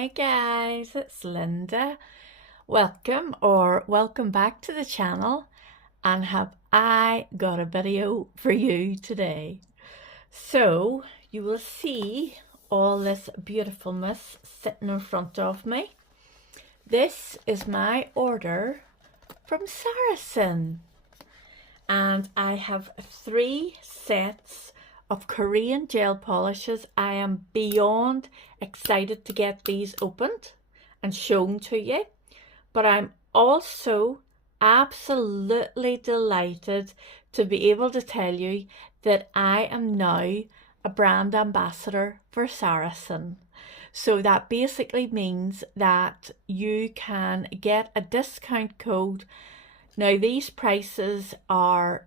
Hi guys, it's Linda. Welcome back to the channel, and have I got a video for you today. So you will see all this beautifulness sitting in front of me. This is my order from SARACEN, and I have 3 sets of Korean gel polishes. I am beyond excited to get these opened and shown to you, but I'm also absolutely delighted to be able to tell you that I am now a brand ambassador for SARACEN. So that basically means that you can get a discount code. Now these prices are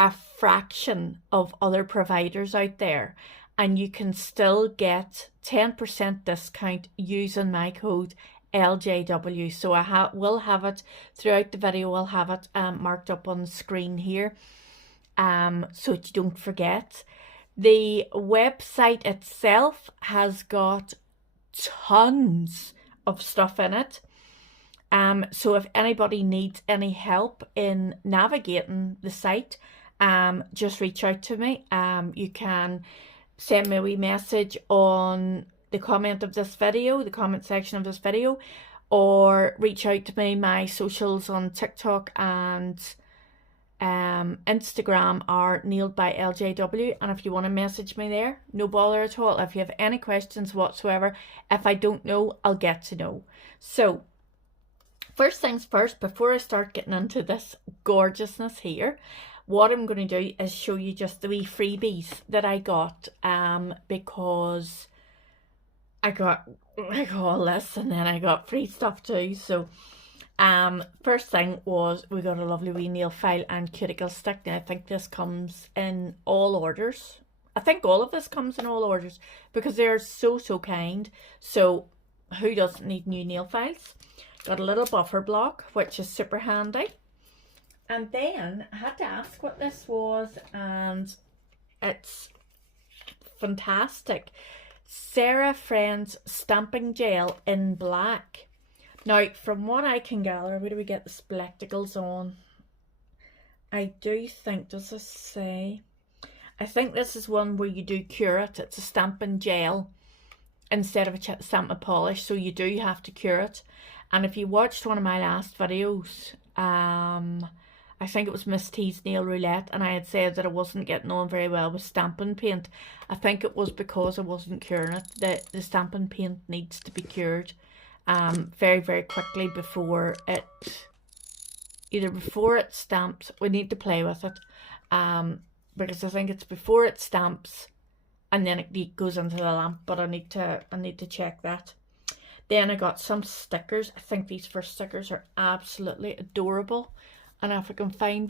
a fraction of other providers out there, and you can still get 10% discount using my code LJW. So I will have it throughout the video. I'll have it marked up on the screen here, so that you don't forget. The website itself has got tons of stuff in it. So if anybody needs any help in navigating the site, just reach out to me. You can send me a wee message on the comment section of this video, or reach out to me. My socials on TikTok and Instagram are nailed by LJW, and if you want to message me there, no bother at all. If you have any questions whatsoever, if I don't know, I'll get to know. So first things first, before I start getting into this gorgeousness here, what I'm going to do is show you just the wee freebies that I got, because I got all this and then I got free stuff too. So first thing was we got a lovely wee nail file and cuticle stick. Now I think this comes in all orders. I think all of this comes in all orders because they're so kind. So who doesn't need new nail files? Got a little buffer block, which is super handy. And then I had to ask what this was, and it's fantastic. Sarah Friends Stamping Gel in black. Now, from what I can gather, where do we get the spectacles on? I do think, does this say? I think this is one where you do cure it. It's a stamping gel instead of a stamping polish, so you do have to cure it. And if you watched one of my last videos, I think it was Miss T's Nail Roulette, and I had said that I wasn't getting on very well with stamping paint. I think it was because I wasn't curing it. The stamping paint needs to be cured very quickly before it stamps. We need to play with it, because I think it's before it stamps and then it goes into the lamp, but I need to check that. Then I got some stickers. I think these first stickers are absolutely adorable, and if I can find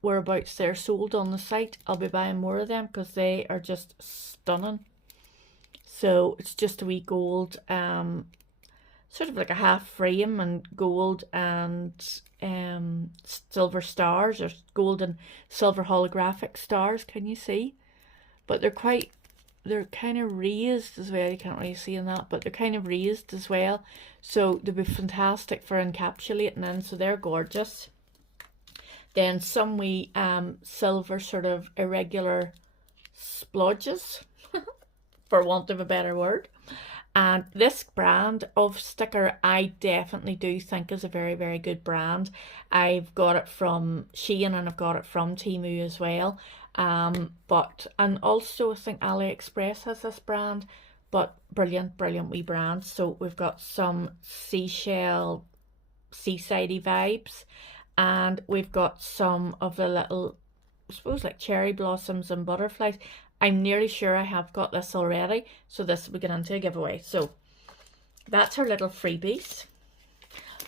whereabouts they're sold on the site, I'll be buying more of them because they are just stunning. So it's just a wee gold, sort of like a half frame, and gold and silver stars, or gold and silver holographic stars. Can you see? But they're kind of raised as well. You can't really see in that, but they're kind of raised as well. So they'll be fantastic for encapsulating in, so they're gorgeous. Then some wee silver sort of irregular splodges, for want of a better word. And this brand of sticker I definitely do think is a very good brand. I've got it from SHEIN and I've got it from Temu as well. And also I think AliExpress has this brand, but brilliant wee brand. So we've got some seashell, seasidey vibes, and we've got some of the little, I suppose, like cherry blossoms and butterflies. I'm nearly sure I have got this already, so this will get into a giveaway. So that's our little freebies.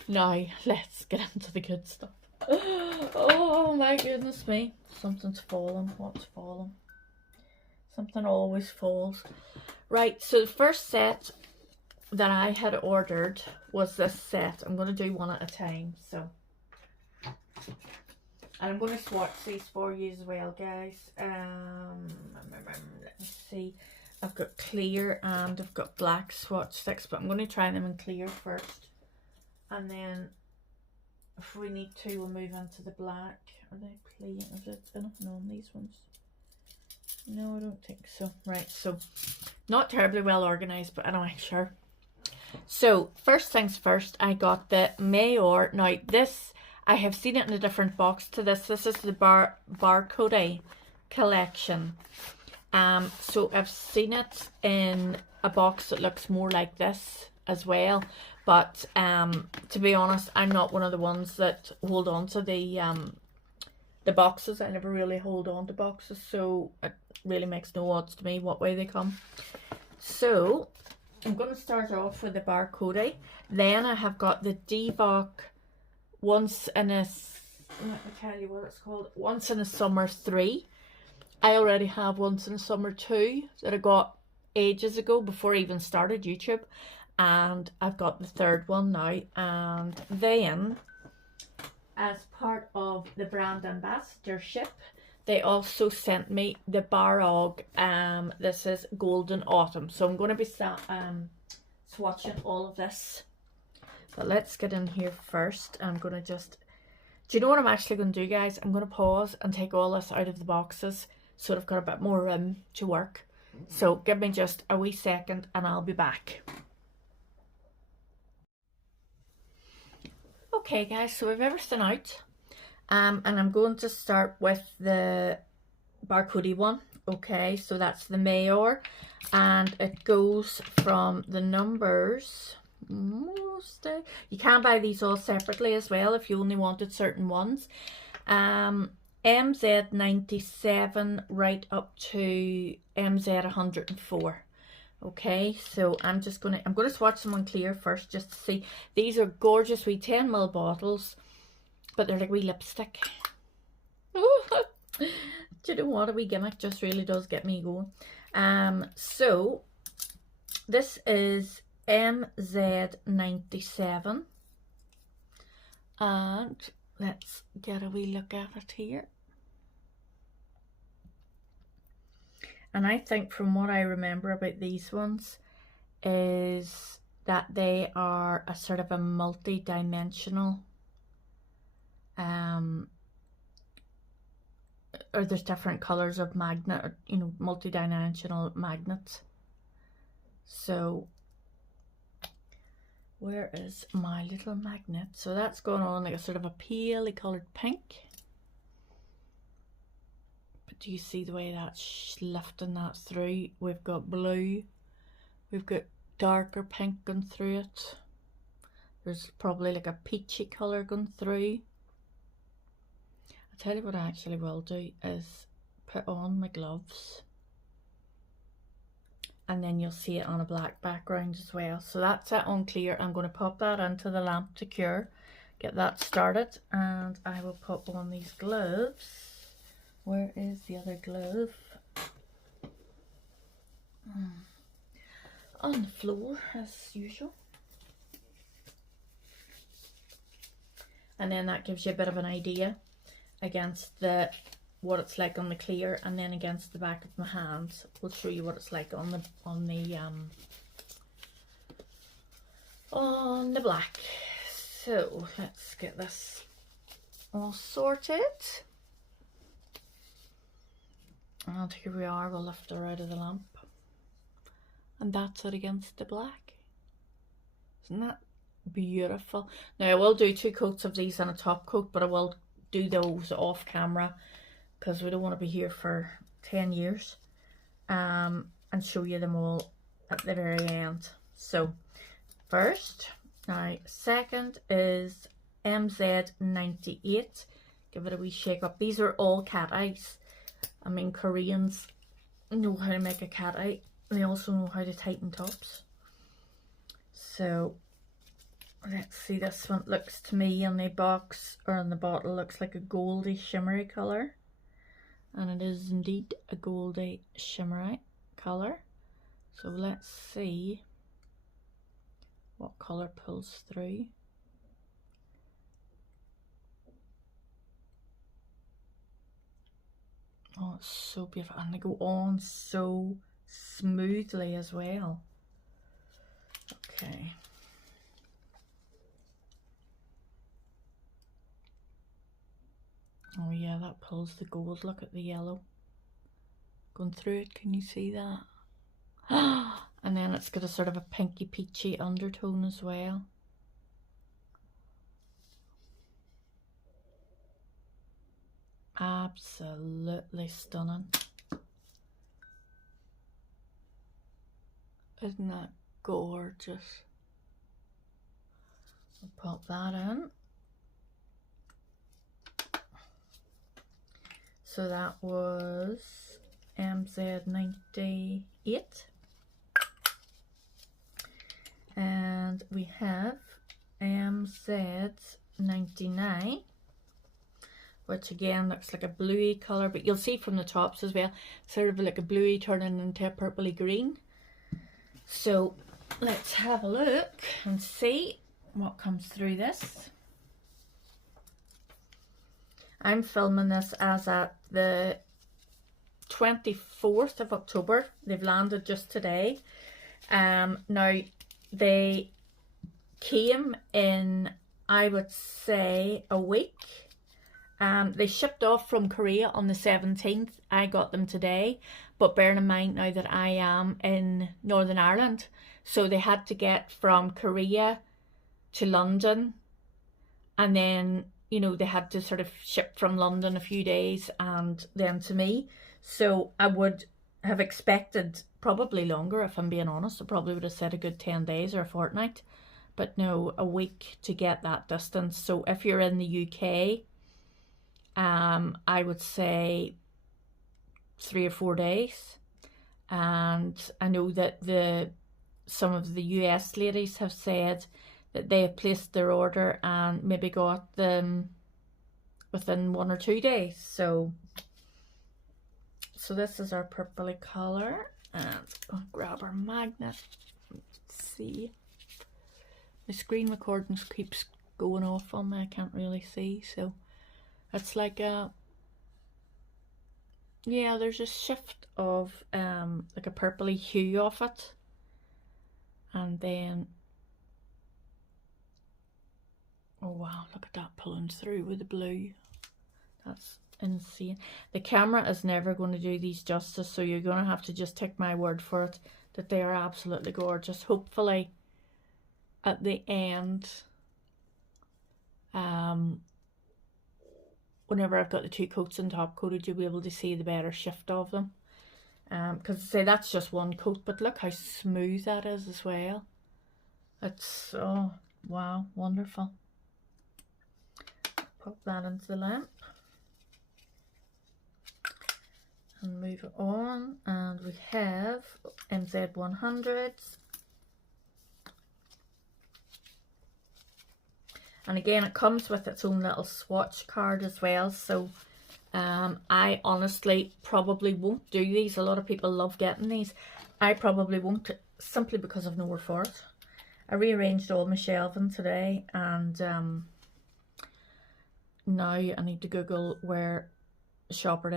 Now let's get into the good stuff. Oh my goodness me, something's fallen. What's fallen? Something always falls. Right, so the first set that I had ordered was this set. I'm going to do one at a time, so, and I'm going to swatch these for you as well, guys. Let me see. I've got clear and I've got black swatch sticks, but I'm going to try them in clear first. And then if we need to, we'll move into the black. Are they clear? Is it? I don't know on these ones. No, I don't think so. Right, so not terribly well organised, but anyway, sure. So first things first, I got the MOYOU. Now this, I have seen it in a different box to this. This is the Barcode collection. So I've seen it in a box that looks more like this as well. But to be honest, I'm not one of the ones that hold on to the boxes. I never really hold on to boxes, so it really makes no odds to me what way they come. So I'm going to start off with the Barcode. Then I have got the Divock Once in a, let me tell you what it's called, Once in a Summer 3. I already have Once in a Summer 2 that I got ages ago before I even started YouTube. And I've got the third one now. And then, as part of the brand ambassadorship, they also sent me the Barog. This is Golden Autumn. So I'm going to be swatching all of this. But let's get in here first. I'm going to just... Do you know what I'm actually going to do, guys? I'm going to pause and take all this out of the boxes so I've got a bit more room to work. So give me just a wee second and I'll be back. Okay guys, so we've everything out, and I'm going to start with the Barcode one. Okay, so that's the MOYOU, and it goes from the numbers, you can buy these all separately as well if you only wanted certain ones, MZ97 right up to MZ104. Okay, so I'm going to swatch them on clear first just to see. These are gorgeous wee 10ml bottles, but they're like wee lipstick. Do you know what, a wee gimmick just really does get me going. So this is MZ97, and let's get a wee look at it here. And I think from what I remember about these ones is that they are a sort of a multi-dimensional, or there's different colors of magnet, or, you know, multi-dimensional magnets. So where is my little magnet? So that's going on like a sort of a paley coloured pink. Do you see the way that's lifting that through? We've got blue, we've got darker pink going through it, there's probably like a peachy colour going through. I'll tell you what I actually will do is put on my gloves, and then you'll see it on a black background as well. So that's it on clear. I'm going to pop that into the lamp to cure, get that started, and I will pop on these gloves. Where is the other glove? On the floor as usual. And then that gives you a bit of an idea against what it's like on the clear, and then against the back of my hands. We'll show you what it's like on the black. So let's get this all sorted. And here we are, we'll lift her out of the lamp. And that's it against the black. Isn't that beautiful? Now I will do 2 coats of these and a top coat, but I will do those off camera because we don't want to be here for 10 years. And show you them all at the very end. So first, now second is MZ98. Give it a wee shake up. These are all cat eyes. I mean, Koreans know how to make a cat eye. They also know how to tighten tops. So let's see, this one looks to me on the box or on the bottle looks like a goldy shimmery colour. And it is indeed a goldy shimmery colour. So let's see what colour pulls through. Oh, it's so beautiful, and they go on so smoothly as well. Okay. Oh yeah, that pulls the gold. Look at the yellow going through it. Can you see that? And then it's got a sort of a pinky peachy undertone as well. Absolutely stunning. Isn't that gorgeous? We'll pop that in. So that was MZ98. And we have MZ99, which again looks like a bluey colour, but you'll see from the tops as well, sort of like a bluey turning into a purpley green. So let's have a look and see what comes through this. I'm filming this as at the 24th of October. They've landed just today. Now they came in, I would say, a week. They shipped off from Korea on the 17th. I got them today, but bearing in mind now that I am in Northern Ireland, so they had to get from Korea to London, and then, you know, they had to sort of ship from London a few days and then to me. So I would have expected probably longer, if I'm being honest. I probably would have said a good 10 days or a fortnight, but no, a week to get that distance. So if you're in the UK, I would say 3 or 4 days. And I know that some of the US ladies have said that they have placed their order and maybe got them within 1 or 2 days. So this is our purpley colour, and I'll grab our magnet. Let's see, my screen recording keeps going off on me. I can't really see, so it's like a, yeah, there's a shift of like a purpley hue of it, and then, oh wow, look at that pulling through with the blue. That's insane. The camera is never going to do these justice, so you're going to have to just take my word for it that they are absolutely gorgeous. Hopefully at the end, whenever I've got the 2 coats and top coated, you'll be able to see the better shift of them. Because say that's just 1 coat, but look how smooth that is as well. It's, oh wow, wonderful. Pop that into the lamp and move it on, and we have MZ100s, and again it comes with its own little swatch card as well. So I honestly probably won't do these. A lot of people love getting these. I probably won't, simply because I've nowhere for it. I rearranged all my shelving today, and now I need to Google where Shoppers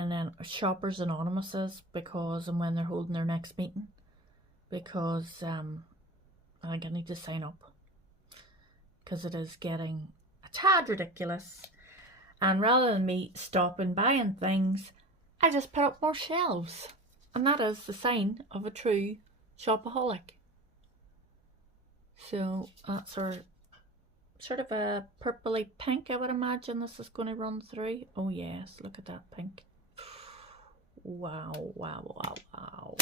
Anonymous is, because, and when they're holding their next meeting, because I think I need to sign up, because it is getting a tad ridiculous. And rather than me stopping buying things, I just put up more shelves, and that is the sign of a true shopaholic. So that's our sort of a purpley pink, I would imagine this is going to run through. Oh yes, look at that pink. Wow, wow, wow, wow.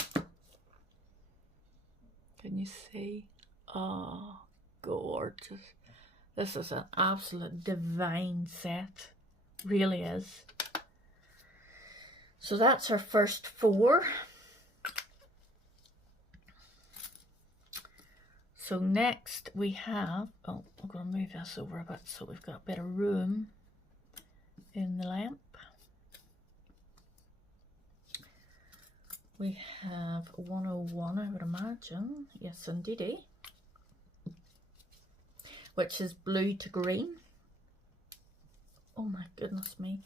Can you see? Oh, gorgeous. This is an absolute divine set. Really is. So that's our first 4. So next we have, oh, I'm going to move this over a bit so we've got a bit of room in the lamp. We have 101, I would imagine. Yes, indeedy. Which is blue to green. Oh my goodness me.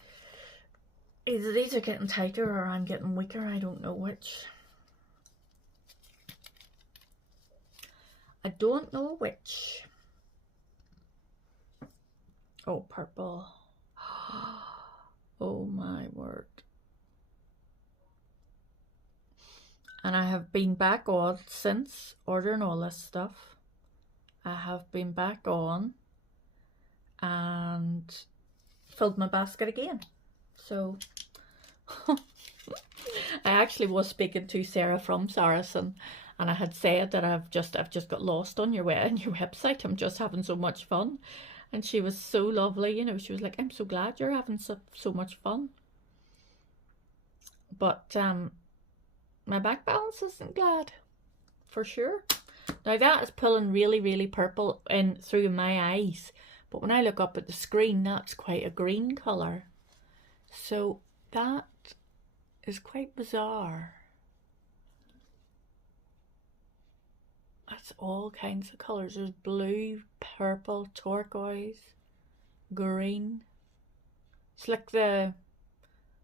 Either these are getting tighter or I'm getting weaker. I don't know which. I don't know which. Oh, purple. Oh my word. And I have been back on since ordering all this stuff. I have been back on and filled my basket again. So I actually was speaking to Sarah from SARACEN, and I had said that I've just got lost on your website. I'm just having so much fun. And she was so lovely, you know, she was like, I'm so glad you're having so much fun. But my back balance isn't glad, for sure. Now that is pulling really, really purple in through my eyes. But when I look up at the screen, that's quite a green colour. So that is quite bizarre. That's all kinds of colours. There's blue, purple, turquoise, green. It's like the,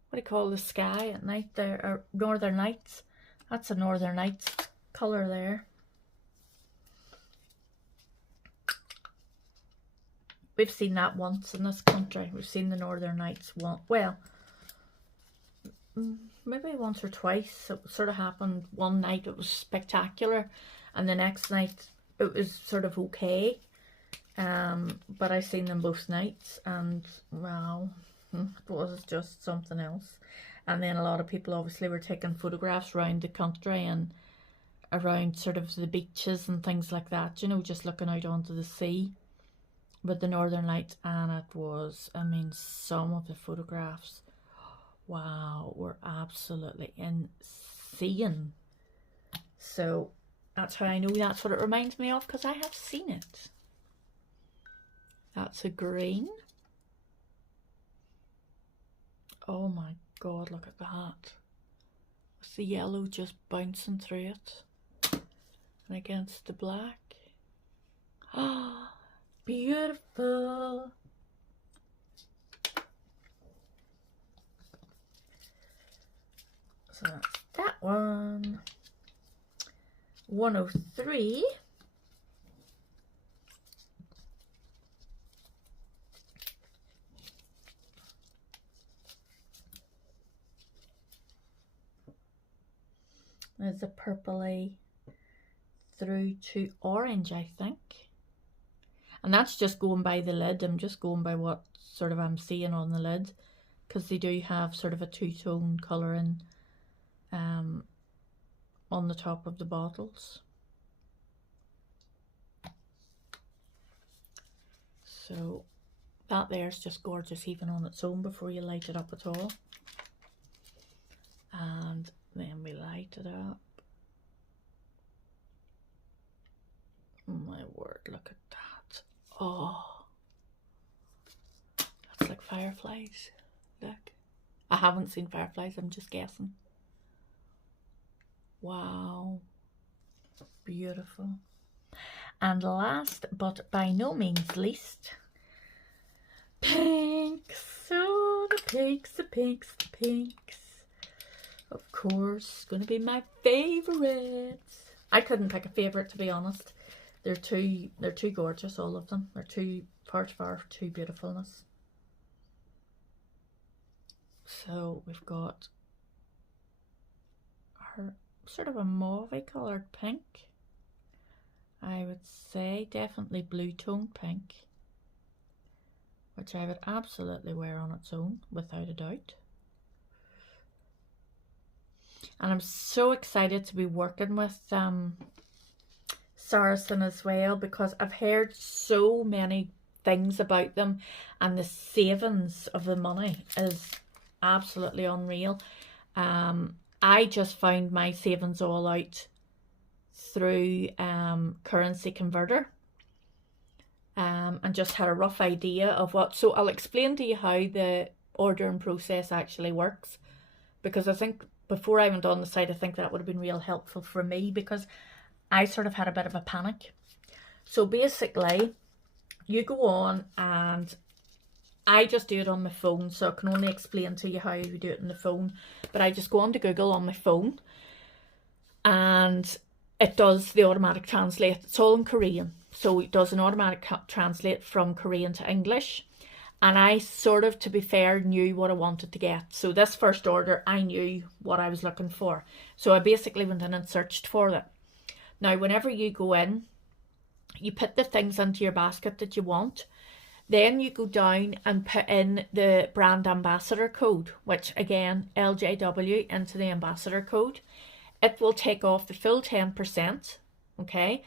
what do you call the sky at night there, or Northern Lights. That's a Northern Lights colour there. We've seen that once in this country. We've seen the Northern Lights once. Well, maybe once or twice. It sort of happened one night. It was spectacular. And the next night it was sort of okay. But I seen them both nights, and wow, it was just something else. And then a lot of people obviously were taking photographs around the country and around sort of the beaches and things like that, you know, just looking out onto the sea with the Northern Lights. And it was, I mean, some of the photographs, wow, were absolutely insane. So that's how I know that's what it reminds me of, because I have seen it. That's a green. Oh my God, look at that. With the yellow just bouncing through it. And against the black. Ah, beautiful. So that's that one. 103. There's a purpley through to orange, I think. And that's just going by the lid. I'm just going by what sort of I'm seeing on the lid, because they do have sort of a two-tone colouring on the top of the bottles. So that there's just gorgeous even on its own before you light it up at all. And then we light it up. Oh my word, look at that. Oh, that's like fireflies. Look, I haven't seen fireflies, I'm just guessing. Wow, beautiful. And last but by no means least, pinks. Oh, the pinks, the pinks, the pinks. Of course, going to be my favourites. I couldn't pick a favourite, to be honest. They're too gorgeous, all of them. They're too far too beautifulness. So we've got our sort of a mauve coloured pink. I would say definitely blue tone pink, which I would absolutely wear on its own without a doubt. And I'm so excited to be working with SARACEN as well, because I've heard so many things about them, and the savings of the money is absolutely unreal. I just found my savings all out through currency converter, and just had a rough idea of what. So I'll explain to you how the ordering process actually works, because I think before I went on the site, I think that would have been real helpful for me, because I sort of had a bit of a panic. So basically, you go on, and I just do it on my phone, so I can only explain to you how you do it on the phone. But I just go on to Google on my phone, and it does the automatic translate. It's all in Korean, so it does an automatic translate from Korean to English. And I sort of, to be fair, knew what I wanted to get. So this first order, I knew what I was looking for. So I basically went in and searched for it. Now, whenever you go in, you put the things into your basket that you want. Then you go down and put in the brand ambassador code, which again, LJW into the ambassador code. It will take off the full 10%, okay?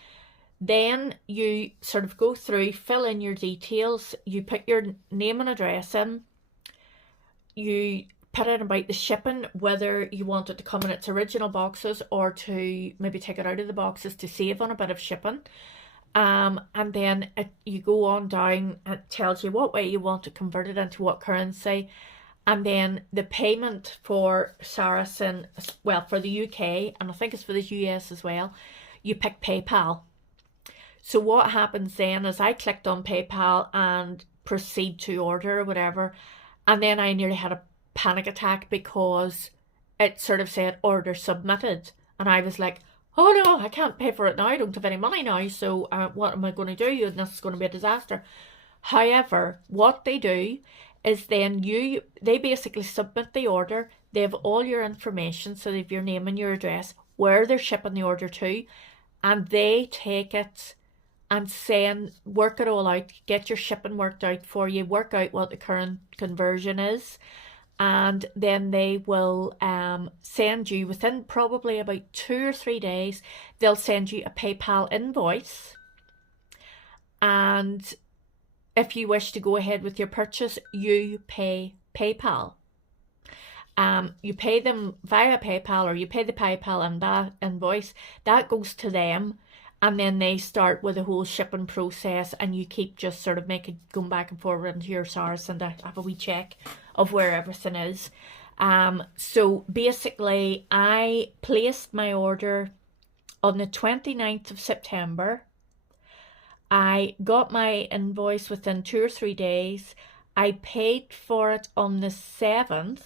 Then you sort of go through, fill in your details, you put your name and address in, you put in about the shipping, whether you want it to come in its original boxes or to maybe take it out of the boxes to save on a bit of shipping. And then you go on down, it tells you what way you want to convert it into what currency. And then the payment for SARACEN, well, for the UK, and I think it's for the US as well, you pick PayPal. So what happens then is I clicked on PayPal and proceed to order or whatever, and then I nearly had a panic attack because it sort of said order submitted, and I was like, oh no, I can't pay for it now, I don't have any money now, so what am I going to do? And this is going to be a disaster. However, what they do is then they basically submit the order, they have all your information, so they have your name and your address, where they're shipping the order to, and they take it and work it all out, get your shipping worked out for you, work out what the current conversion is, and then they will send you, within probably about 2 or 3 days, they'll send you a PayPal invoice. And if you wish to go ahead with your purchase, you pay PayPal. You pay them via PayPal, or you pay the PayPal and that invoice, that goes to them. And then they start with the whole shipping process, and you keep just sort of going back and forward into your SARACEN to have a wee check of where everything is. So basically, I placed my order on the 29th of September. I got my invoice within 2 or 3 days. I paid for it on the 7th.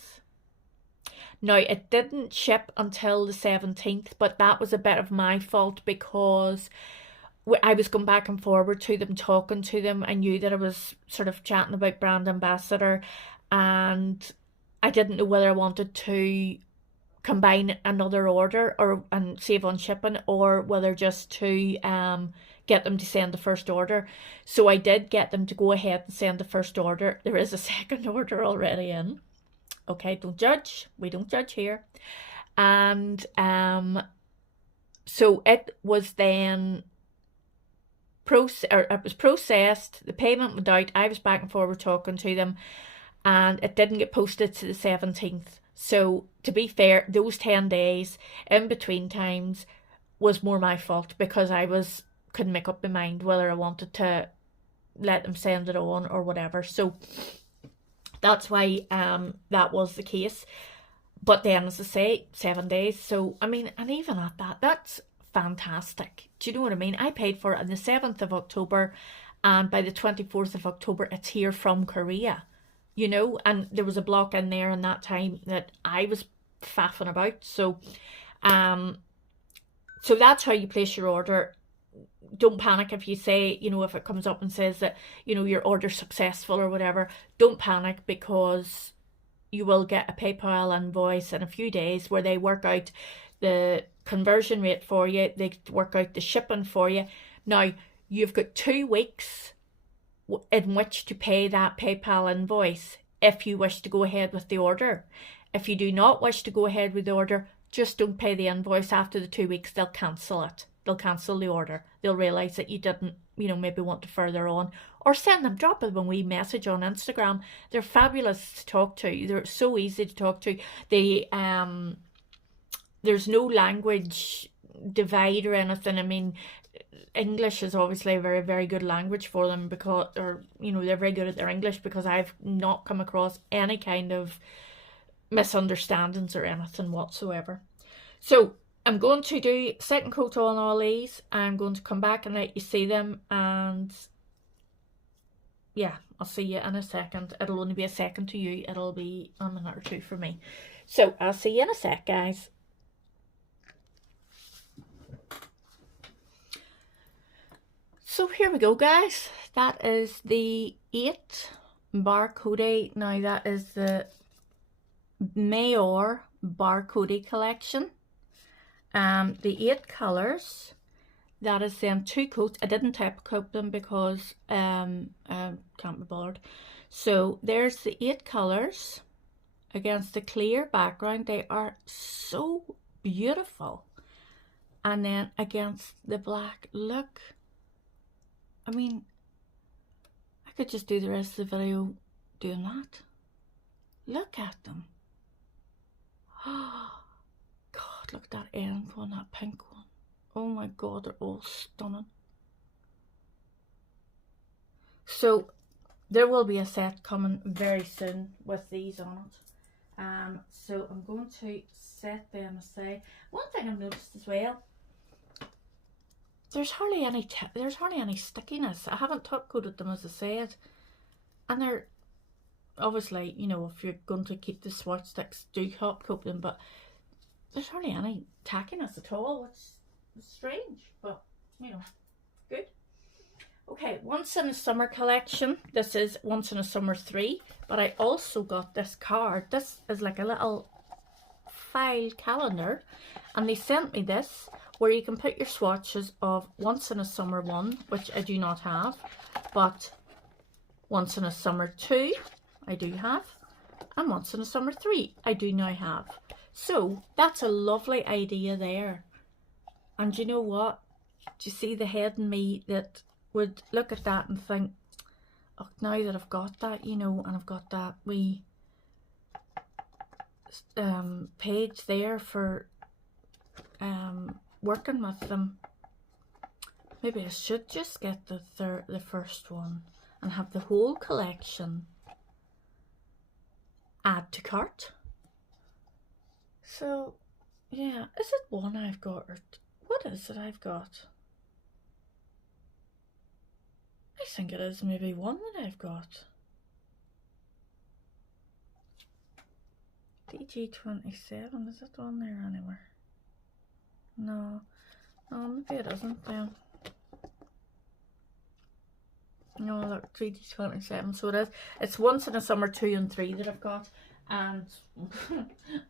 Now, it didn't ship until the 17th, but that was a bit of my fault because I was going back and forward to them, talking to them. I knew that I was sort of chatting about brand ambassador, and I didn't know whether I wanted to combine another order and save on shipping, or whether just to get them to send the first order. So I did get them to go ahead and send the first order. There is a second order already in. Okay, don't judge. We don't judge here. And so it was then processed. The payment went out. I was back and forward talking to them, and it didn't get posted to the 17th. So to be fair, those 10 days in between times was more my fault, because I couldn't make up my mind whether I wanted to let them send it on or whatever. So that's why that was the case. But then, as I say, 7 days. So, I mean, and even at that, that's fantastic. Do you know what I mean? I paid for it on the 7th of October, and by the 24th of October, it's here from Korea, you know? And there was a block in there in that time that I was faffing about. So, so that's how you place your order. Don't panic if you say, you know, if it comes up and says that, you know, your order's successful or whatever. Don't panic, because you will get a PayPal invoice in a few days where they work out the conversion rate for you. They work out the shipping for you. Now, you've got 2 weeks in which to pay that PayPal invoice if you wish to go ahead with the order. If you do not wish to go ahead with the order, just don't pay the invoice. After the 2 weeks, they'll cancel it. They'll cancel the order. They'll realise that you didn't, you know, maybe want to further on. Or drop them a wee message on Instagram. They're fabulous to talk to. They're so easy to talk to. They, there's no language divide or anything. I mean, English is obviously a very, very good language for them, because, or, you know, they're very good at their English, because I've not come across any kind of misunderstandings or anything whatsoever. So I'm going to do second coat on all these. I'm going to come back and let you see them, and yeah, I'll see you in a second. It'll only be a second to you. It'll be a minute or 2 for me. So I'll see you in a sec, guys. So here we go, guys. That is the 8 barcode. Now that is the MOYOU barcode collection. The 8 colours. That is them 2 coats. I didn't type coat them because I can't be bothered. So there's the 8 colours against the clear background. They are so beautiful. And then against the black, look. I mean, I could just do the rest of the video doing that. Look at them. Oh, God, look at that end one, that pink one. Oh my God, they're all stunning. So there will be a set coming very soon with these on it. So I'm going to set them aside. One thing I've noticed as well, there's hardly any stickiness. I haven't top coated them, as I said, and they're obviously, you know, if you're going to keep the swatch sticks, do top coat them, but there's hardly any tackiness at all, which is strange, but you know, good. Okay, Once in a Summer collection. This is Once in a Summer 3, but I also got this card. This is like a little file calendar, and they sent me this where you can put your swatches of Once in a Summer 1, which I do not have, but Once in a Summer 2 I do have, and Once in a Summer 3 I do now have. So that's a lovely idea there. And you know what? Do you see the head in me that would look at that and think, oh, now that I've got that, you know, and I've got that wee page there for working with them, maybe I should just get the first one and have the whole collection. Add to cart. So yeah, is it one I've got, or what is it I've got? I think it is maybe one that I've got. DG27, is it on there anywhere? No, maybe it isn't then. No, look, 3D27, so it is. It's Once in a Summer 2 and 3 that I've got, and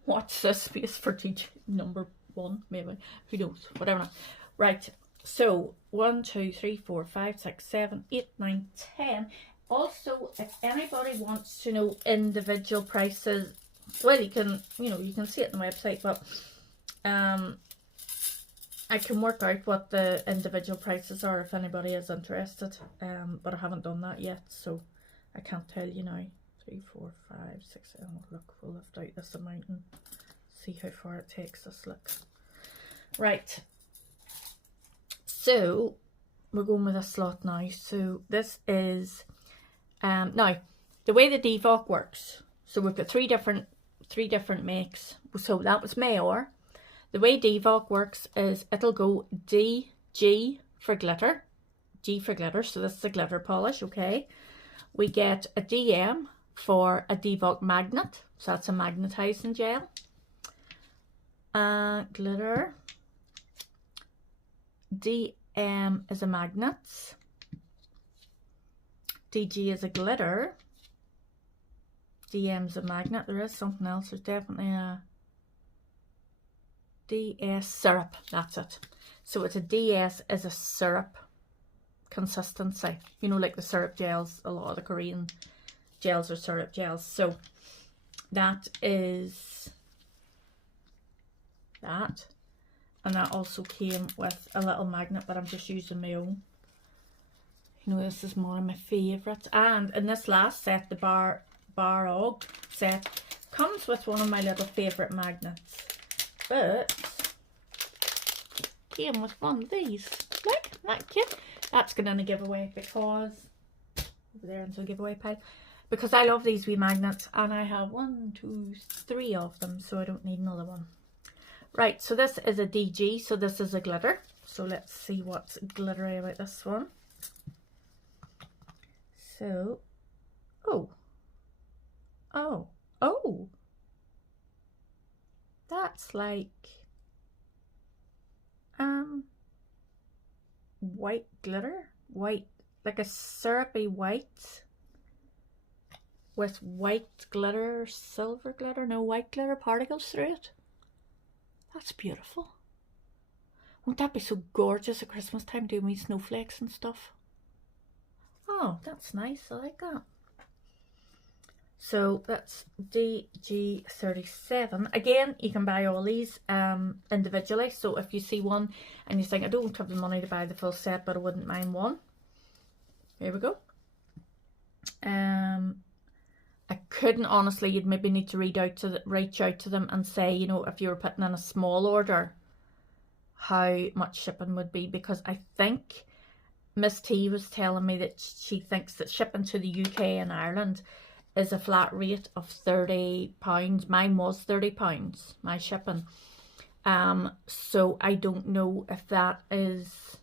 watch this space for DG number 1, maybe, who knows, whatever. Right, so 1, 2, 3, 4, 5, 6, 7, 8, 9, 10. Also, if anybody wants to know individual prices, well, you can, you know, you can see it on the website, but I can work out what the individual prices are if anybody is interested, but I haven't done that yet, so I can't tell you now. 3, 4, 5, 6, 7. Look, we'll lift out this amount and see how far it takes us. Look, right. So we're going with a slot now. So this is now the way the Devoc works. So we've got three different makes. So that was MOYOU. The way Devoc works is it'll go DG for glitter, G for glitter, so this is a glitter polish, okay. We get a DM for a Devoc magnet, so that's a magnetizing gel. Glitter. DM is a magnet. DG is a glitter. DM's a magnet. There is something else, there's definitely a DS syrup, that's it. So it's a DS is a syrup consistency, you know, like the syrup gels. A lot of the Korean gels are syrup gels. So that is that, and that also came with a little magnet, but I'm just using my own. You know, this is one of my favourites. And in this last set, the Barog set comes with one of my little favourite magnets, but came with one of these. Look, that cute. That's going in a giveaway because over there into the giveaway pile, because I love these wee magnets, and I have 1, 2, 3 of them, so I don't need another one. Right, so this is a DG, so this is a glitter. So let's see what's glittery about this one. So, oh, that's like white glitter. white, like a syrupy white with white glitter, silver glitter, no, white glitter particles through it. That's beautiful. Won't that be so gorgeous at Christmas time, doing wee snowflakes and stuff? Oh, that's nice. I like that. So that's DG37. Again, you can buy all these individually. So if you see one and you think, I don't have the money to buy the full set, but I wouldn't mind one. Here we go. I couldn't honestly, you'd maybe need to reach out to them and say, you know, if you were putting in a small order, how much shipping would be, because I think Miss T was telling me that she thinks that shipping to the UK and Ireland is a flat rate of £30. Mine was £30, my shipping. So I don't know if that is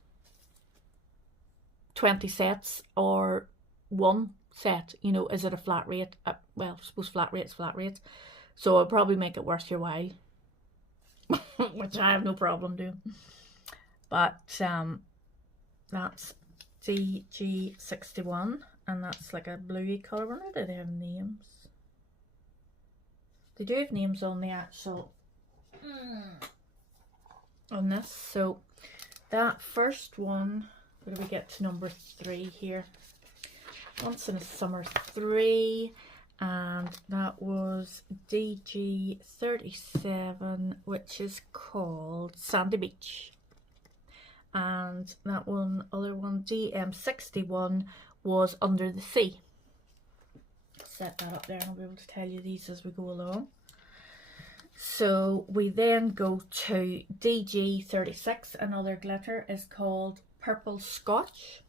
20 sets or one set, you know, is it a flat rate? Well, I suppose flat rate's flat rate. So I'll probably make it worth your while. Which I have no problem doing. But that's DG61, and that's like a bluey colour. I wonder, do they have names? They do have names on the actual on this. So that first one, where do we get to number 3 here? Once in a Summer 3, and that was DG37, which is called Sandy Beach. And that one, other one, DM61, was Under the Sea. Set that up there and I'll be able to tell you these as we go along. So we then go to DG36. Another glitter is called Purple Scotch.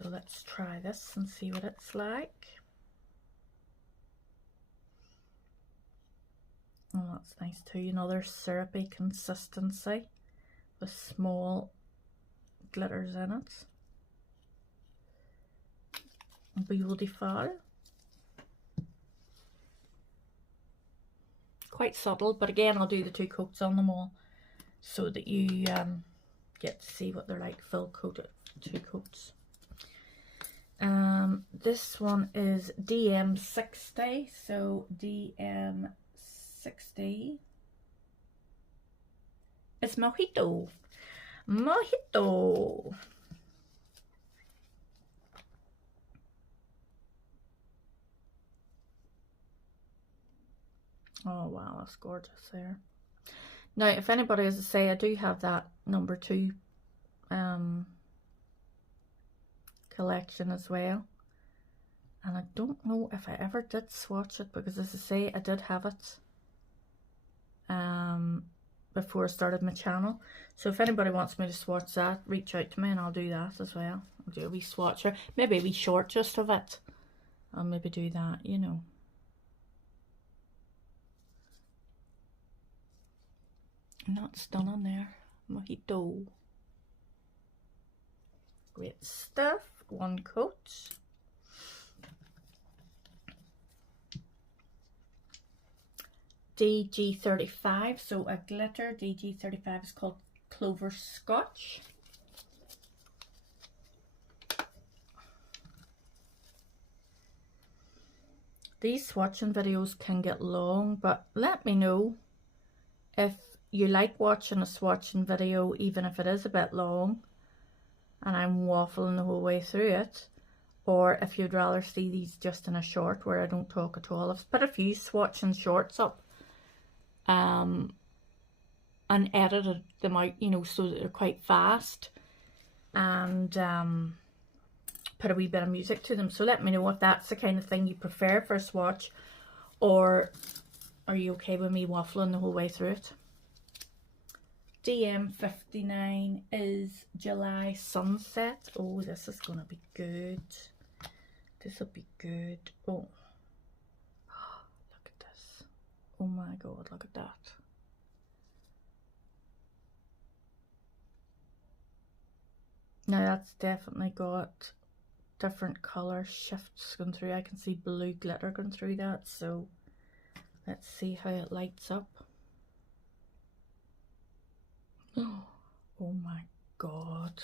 So let's try this and see what it's like. Oh, that's nice too. Another syrupy consistency with small glitters in it. Beautiful. Quite subtle, but again, I'll do the 2 coats on them all so that you get to see what they're like full coated, 2 coats. This one is DM60, so DM60 is Mojito. Mojito. Oh wow, that's gorgeous there. Now, if anybody has to say, I do have that number 2 collection as well, and I don't know if I ever did swatch it, because as I say, I did have it before I started my channel. So if anybody wants me to swatch that, reach out to me and I'll do that as well. I'll do a wee swatcher, maybe a wee short just of it. I'll maybe do that, you know. Not stunning there. Mojito. Great stuff. 1 coat. DG35, so a glitter. DG35 is called Clover Scotch. These swatching videos can get long, but let me know if you like watching a swatching video, even if it is a bit long and I'm waffling the whole way through it, or if you'd rather see these just in a short where I don't talk at all. I've put a few swatching shorts up and edited them out, you know, so that they're quite fast, and put a wee bit of music to them. So let me know if that's the kind of thing you prefer for a swatch, or are you okay with me waffling the whole way through it? DM59 is July Sunset. Oh, this is gonna be good. This will be good. Oh, look at this. Oh my god, look at that. Now that's definitely got different colour shifts going through. I can see blue glitter going through that, so let's see how it lights up. Oh my god.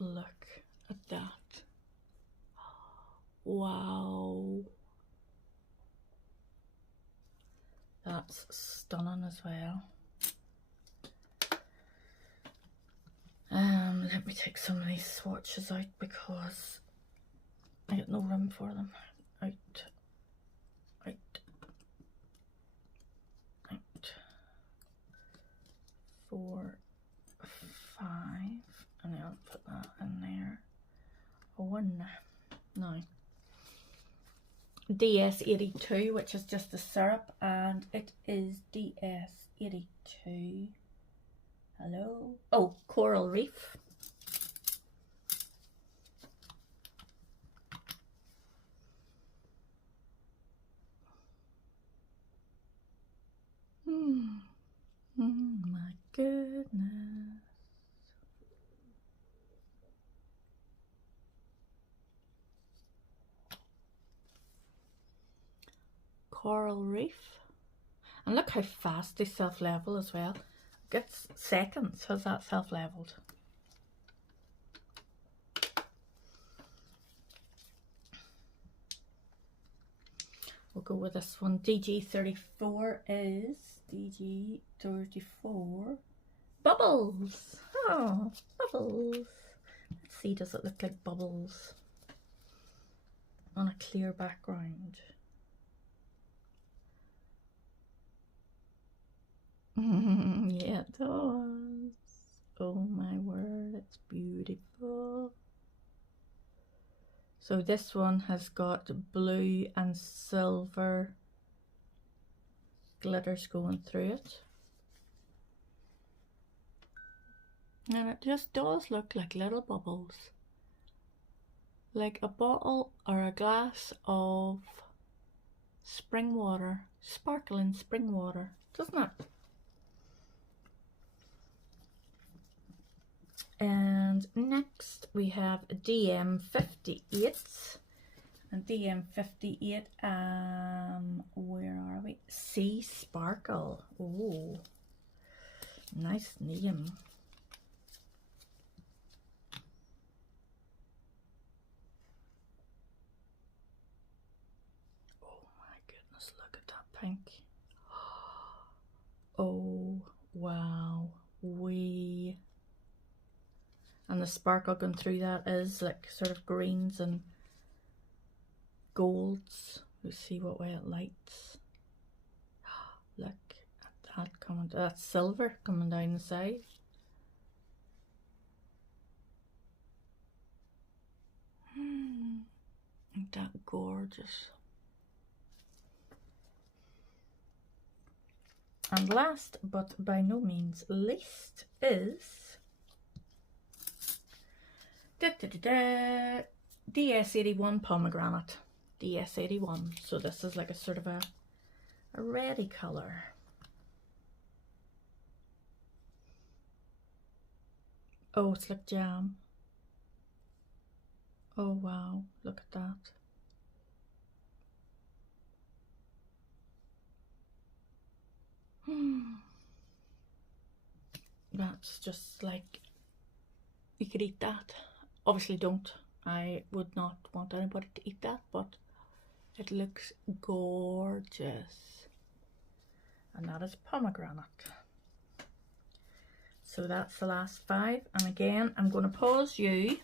look at that. Wow. That's stunning as well. Let me take some of these swatches out because I got no room for them. Out. 4, 5, and then I'll put that in there. 1 now. DS82, which is just the syrup, and it is DS82. Hello. Oh, Coral Reef. My goodness. Coral Reef. And look how fast they self-level as well. Gets seconds has that self-leveled. We'll go with this one. DG34 is DG34 Bubbles. Oh, bubbles. Let's see, does it look like bubbles on a clear background? Yeah, it does. Oh my word, it's beautiful. So this one has got blue and silver glitters going through it. And it just does look like little bubbles. Like a bottle or a glass of spring water, sparkling spring water, doesn't it? And next we have DM58, and DM58, where are we? Sea Sparkle. Oh, nice name. Oh my goodness, look at that pink. Oh wow, and the sparkle going through that is like sort of greens and golds. We'll see what way it lights. Look at that coming, that's silver coming down the side. Ain't that gorgeous? And last but by no means least is DS81 Pomegranate. DS81. So this is like a sort of a reddy colour. Oh, it's like jam. Oh wow, look at that. That's just like, you could eat that. Obviously don't. I would not want anybody to eat that, but it looks gorgeous. And that is pomegranate. So that's the last 5. And again, I'm going to pause you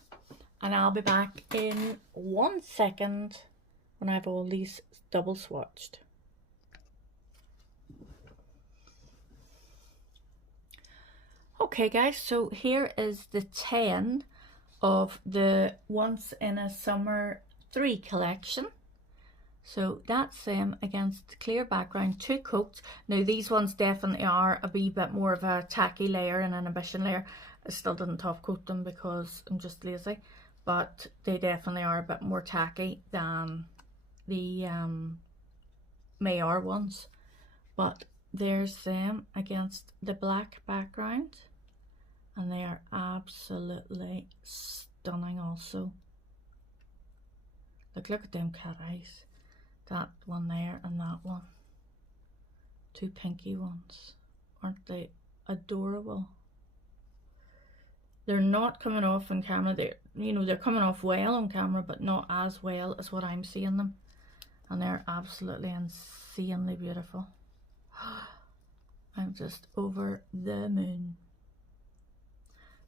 and I'll be back in 1 second when I have all these double swatched. Okay guys, so here is the 10 of the Once in a Summer 3 collection. So that's them against clear background, 2 coats. Now these ones definitely are a wee bit more of a tacky layer and an ambition layer. I still didn't top coat them because I'm just lazy, but they definitely are a bit more tacky than the MOYOU ones. But there's them against the black background, and they are absolutely stunning also. Look at them cat eyes. That one there and that one. 2 pinky ones. Aren't they adorable? They're not coming off on camera. They're, you know, they're coming off well on camera, but not as well as what I'm seeing them. And they're absolutely insanely beautiful. I'm just over the moon.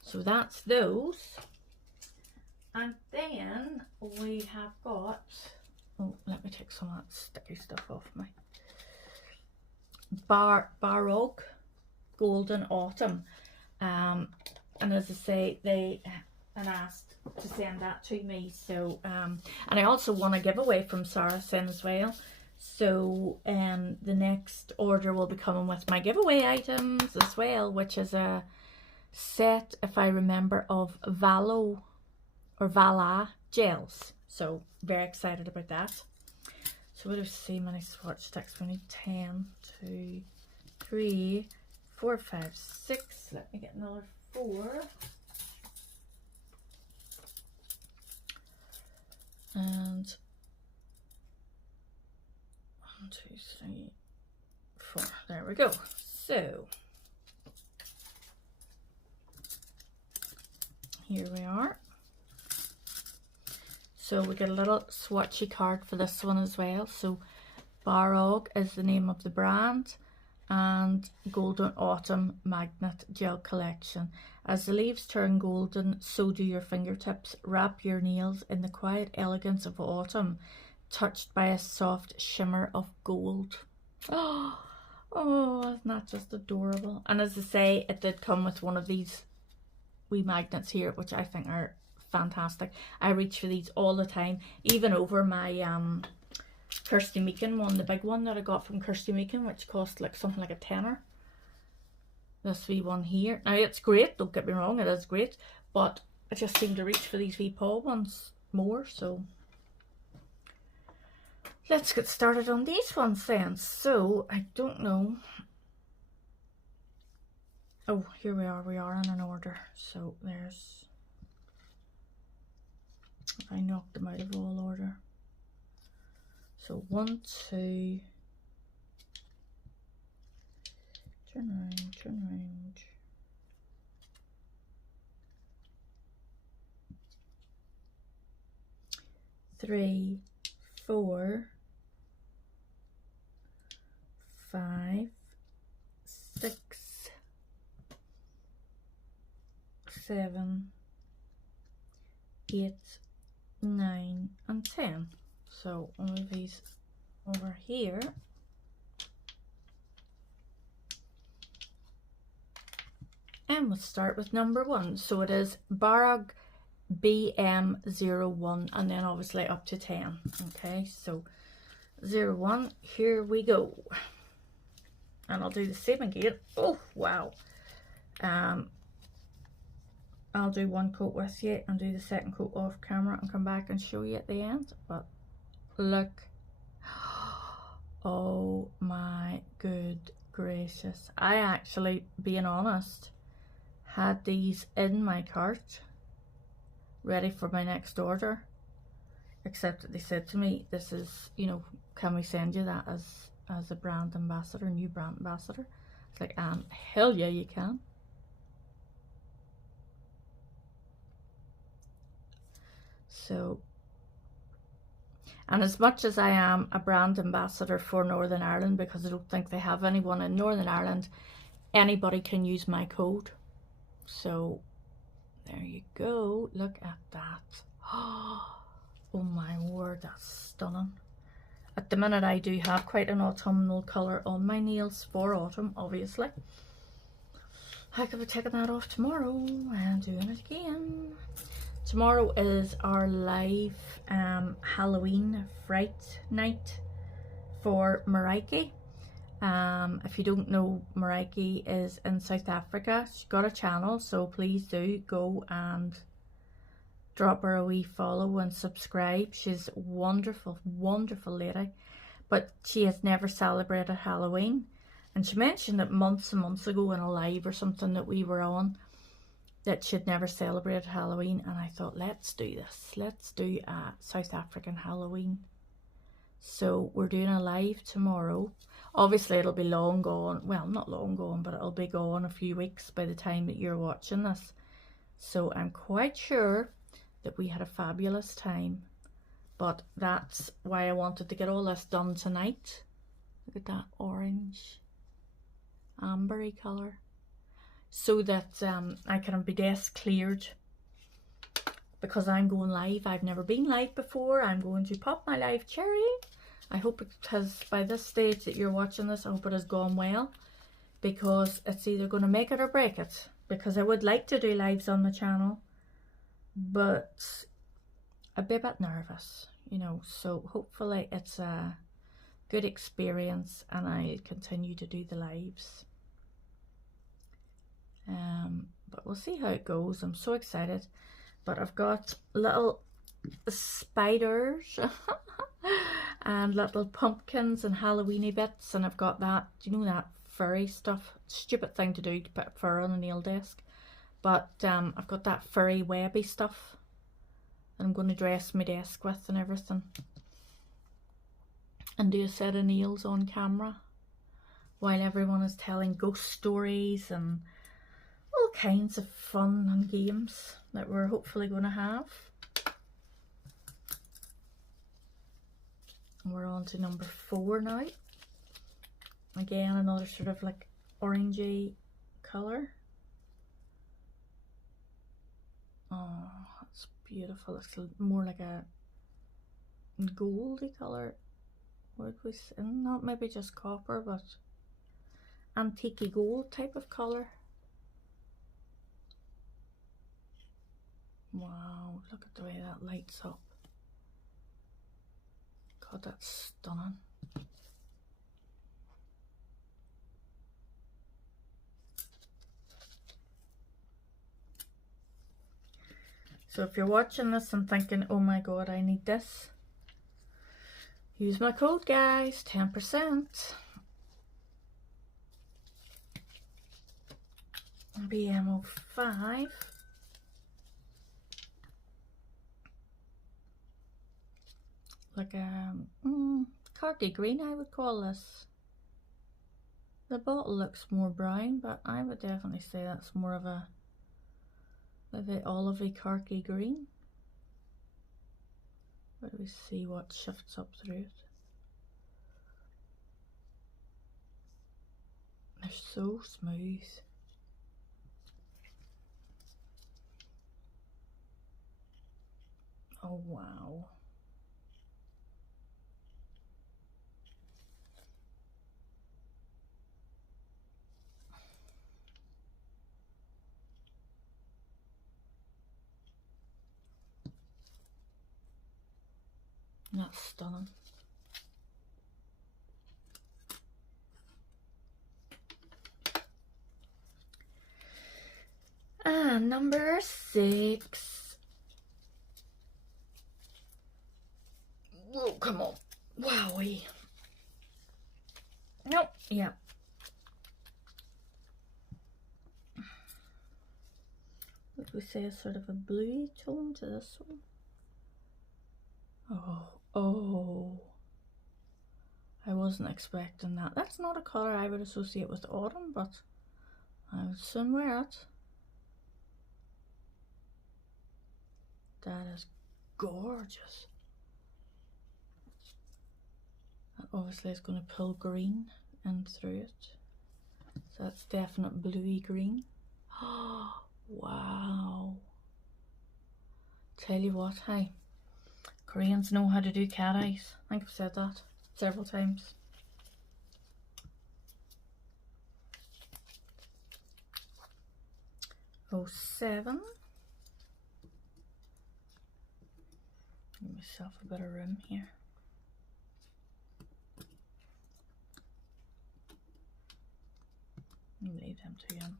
So that's those. And then we have got, oh, let me take some of that sticky stuff off my Barog Golden Autumn. And as I say, they asked to send that to me. So and I also want a giveaway from SARACEN as well. So the next order will be coming with my giveaway items as well, which is a set, if I remember, of Valo or Vala gels. So very excited about that. So what do we see? Many swatch sticks. We need 10, 2, 3, 4, 5, 6. Let me get another 4. And 1, 2, 3, 4. There we go. So here we are. So we get a little swatchy card for this one as well. So Barog is the name of the brand, and Golden Autumn Magnet Gel Collection. As the leaves turn golden, so do your fingertips. Wrap your nails in the quiet elegance of autumn, touched by a soft shimmer of gold. Oh, isn't that just adorable? And as I say, it did come with one of these wee magnets here, which I think are fantastic. I reach for these all the time, even over my Kirsty Meakin one, the big one that I got from Kirsty Meakin, which cost like something like a tenner. This wee one here. Now it's great, don't get me wrong, it is great, but I just seem to reach for these wee paw ones more. So let's get started on these ones then. So I don't know. Oh, here we are in an order. So there's, I knocked them out of all order. So 1, 2, turn around. 3, 4, 5, 6, 7, 8, 9, and 10. So all of these over here. And we'll start with number 1. So it is Barog BM01, and then obviously up to 10. Okay, so 01, here we go. And I'll do the same again. Oh wow. I'll do one coat with you and do the second coat off camera and come back and show you at the end. But look, oh my good gracious, I actually, being honest, had these in my cart ready for my next order, except that they said to me, this is, you know, can we send you that as a brand ambassador, new brand ambassador? It's like, hell yeah you can. So, and as much as I am a brand ambassador for Northern Ireland, because I don't think they have anyone in Northern Ireland, anybody can use my code. So there you go, look at that. Oh my word, that's stunning. At the minute I do have quite an autumnal colour on my nails for autumn, obviously. I could be taking that off tomorrow and doing it again. Tomorrow is our live Halloween Fright Night for Maraiki. If you don't know, Maraiki is in South Africa. She's got a channel, so please do go and drop her a wee follow and subscribe. She's a wonderful, wonderful lady, but she has never celebrated Halloween. And she mentioned it months and months ago in a live or something that we were on, that she'd never celebrated Halloween. And I thought, let's do this. Let's do a South African Halloween. So we're doing a live tomorrow. Obviously it'll be long gone. Well, not long gone, but it'll be gone a few weeks by the time that you're watching this. So I'm quite sure that we had a fabulous time, but that's why I wanted to get all this done tonight. Look at that orange, ambery colour, so that I can have my desk cleared, because I'm going live. I've never been live before. I'm going to pop my live cherry. I hope it has, by this stage that you're watching this, I hope it has gone well, because it's either going to make it or break it, because I would like to do lives on the channel, but I'd be a bit nervous, you know, so hopefully it's a good experience and I'll continue to do the lives. But we'll see how it goes. I'm so excited. But I've got little spiders and little pumpkins and Halloweeny bits, and I've got that, do you know, that furry stuff? Stupid thing to do, to put fur on a nail desk. But I've got that furry webby stuff that I'm going to dress my desk with and everything, and do a set of nails on camera while everyone is telling ghost stories and all kinds of fun and games that we're hopefully going to have. And we're on to number 4 now. Again, another sort of like orangey colour. Oh, that's beautiful. It's more like a goldy colour. Would we say? Not maybe just copper, but antique gold type of colour. Wow, look at the way that lights up. God, that's stunning. So if you're watching this and thinking, oh my god, I need this, use my code, guys, 10%. BMO5. Like a khaki green, I would call this. The bottle looks more brown, but I would definitely say that's more of a maybe olivey khaki green. Let me see what shifts up through it. They're so smooth. Oh wow. That's stunning. And number 6. Whoa, come on. Wowie. Nope, yeah. Would we say a sort of a bluey tone to this one? Oh. I wasn't expecting that. That's not a colour I would associate with autumn, but I would soon wear it. That is gorgeous. And obviously it's going to pull green in through it. So that's definite bluey green. Oh, wow. Tell you what, hey, Koreans know how to do cat eyes. I think I've said that several times. Oh, 7. Give myself a bit of room here. Leave them to him.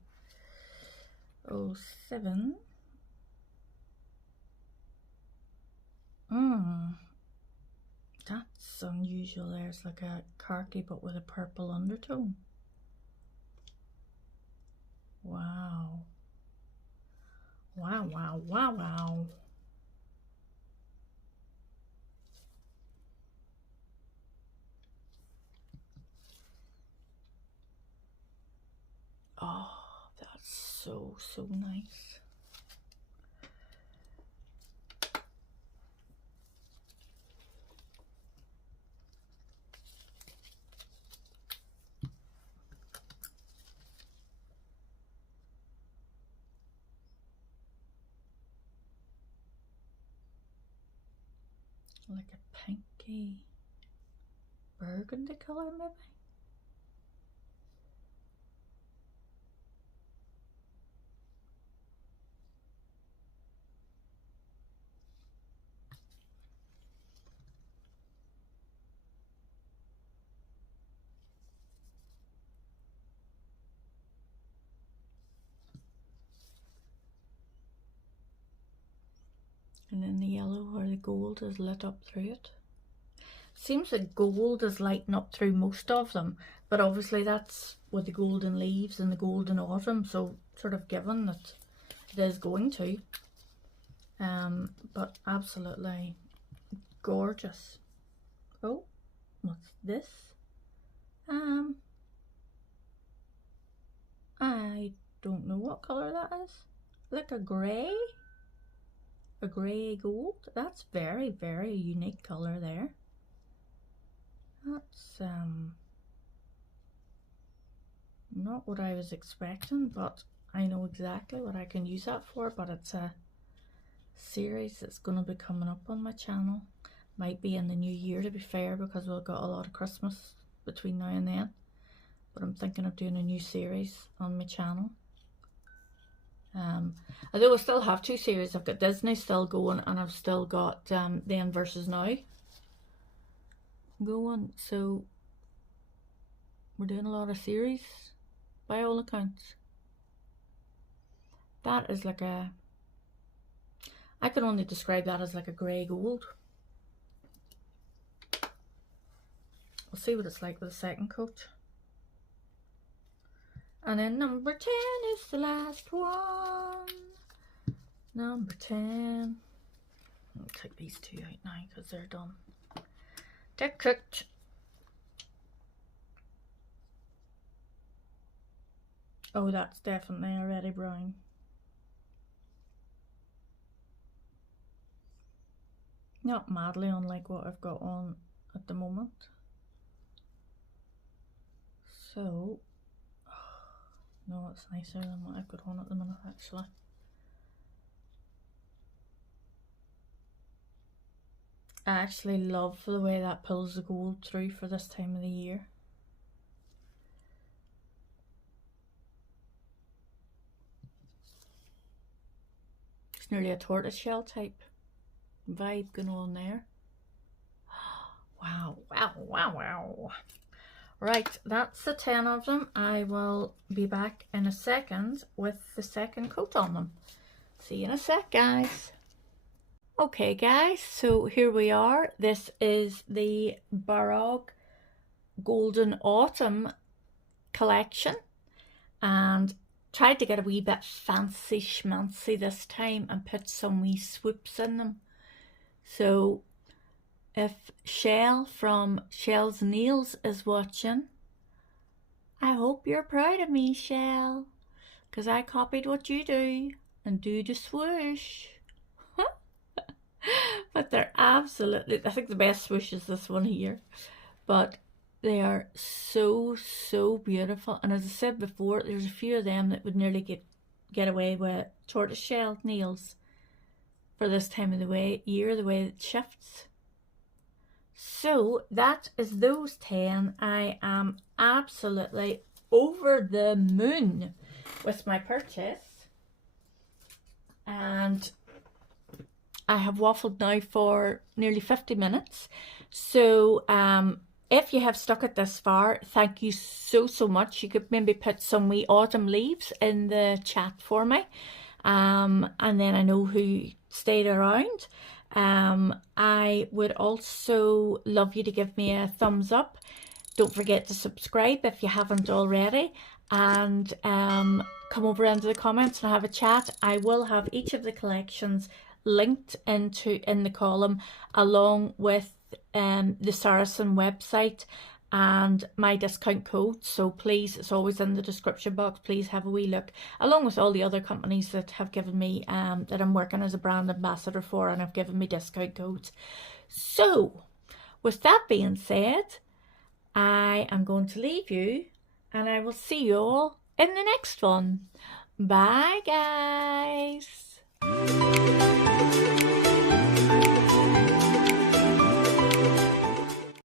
Oh, 7. That's unusual. There's like a khaki but with a purple undertone. Wow. Wow, wow, wow, wow. Oh, that's so nice. like a pinky burgundy colour maybe. And then the yellow where the gold is lit up through it. Seems like gold is lighting up through most of them, but obviously that's with the golden leaves and the golden autumn, so sort of given that it is going to. But absolutely gorgeous. Oh, what's this? I don't know what colour that is. Like a grey? A grey gold. That's very, very unique colour there. That's not what I was expecting, but I know exactly what I can use that for. But it's a series that's going to be coming up on my channel. Might be in the new year, to be fair, because we've got a lot of Christmas between now and then. But I'm thinking of doing a new series on my channel. Although I still have two series. I've got Disney still going, and I've still got Then versus Now going. So we're doing a lot of series by all accounts. That is like a, I can only describe that as like a grey gold. We'll see what it's like with the second coat. And then number 10 is the last one. Number 10. I'll take these two out now because they're done. They're cooked. Oh, that's definitely already brown. Not madly unlike what I've got on at the moment. So, no, it's nicer than what I've got on at the minute actually. I actually love the way that pulls the gold through for this time of the year. It's nearly a tortoiseshell type vibe going on there. Wow, wow, wow, wow. Right, that's the 10 of them. I will be back in a second with the second coat on them. See you in a sec, guys. Okay, guys, so here we are. This is the Barog Golden Autumn collection, and tried to get a wee bit fancy schmancy this time and put some wee swoops in them. So if Shell from Shell's Nails is watching, I hope you're proud of me, Shell, because I copied what you do and do the swoosh. But they're absolutely, I think the best swoosh is this one here, but they are so, so beautiful. And as I said before, there's a few of them that would nearly get away with tortoiseshell nails for this time of the year, the way it shifts. So that is those 10. I am absolutely over the moon with my purchase, and I have waffled now for nearly 50 minutes. So if you have stuck it this far, thank you so, so much. You could maybe put some wee autumn leaves in the chat for me. And then I know who stayed around. I would also love you to give me a thumbs up. Don't forget to subscribe if you haven't already. And come over into the comments and have a chat. I will have each of the collections linked in the column, along with the Saracen website and my discount code. So please, it's always in the description box. Please have a wee look, along with all the other companies that have given me that I'm working as a brand ambassador for and have given me discount codes. So with that being said, I am going to leave you, and I will see you all in the next one. Bye, guys.